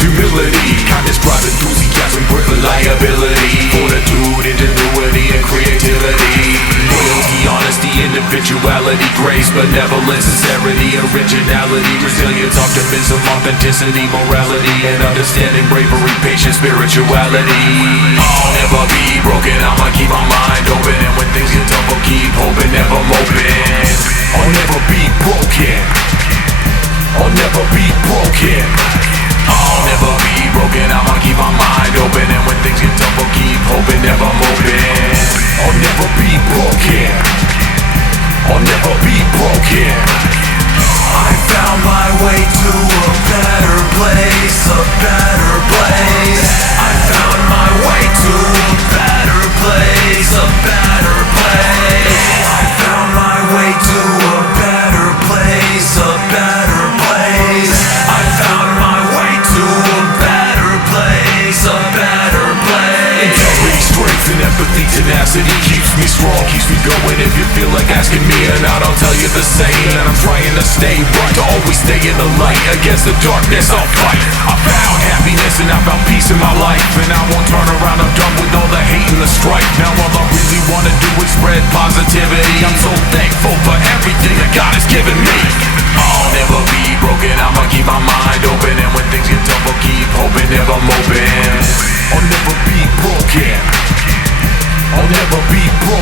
humility, kindness, pride, enthusiasm, great reliability, fortitude, ingenuity, and creativity, loyalty, honesty, individuality, grace, benevolence, sincerity, originality, resilience, optimism, authenticity, morality, and understanding, bravery, patience, spirituality. I'll never be broken, I'ma keep my mind open, and when things get tough, I'll keep hoping, never moping. I'll never be broken, I'll never be broken, I'll never be broken, I'ma keep my mind open, and when things get tough, I'll keep hoping, never moping. I'll never be broken, I'll never be broken. I found my way to a better place, a better place. I found my way to a better place, a better place. I found my way to a better place, a better place. I found my way to a better place, a better place. Integrity, strength, and empathy, tenacity keeps me strong, keeps me going. If you feel like asking me and I'll tell you the same. And I'm trying to stay right, to always stay in the light. Against the darkness I'll fight. I found happiness and I found peace in my life, and I won't turn around, I'm done with all the hate and the strife. Now all I really wanna do is spread positivity. I'm so thankful for everything that God has given me. I'll never be broken, I'ma keep my mind open, and when things get tough, I'll keep hoping, never moping. I'll never be broken, I'll never be broken.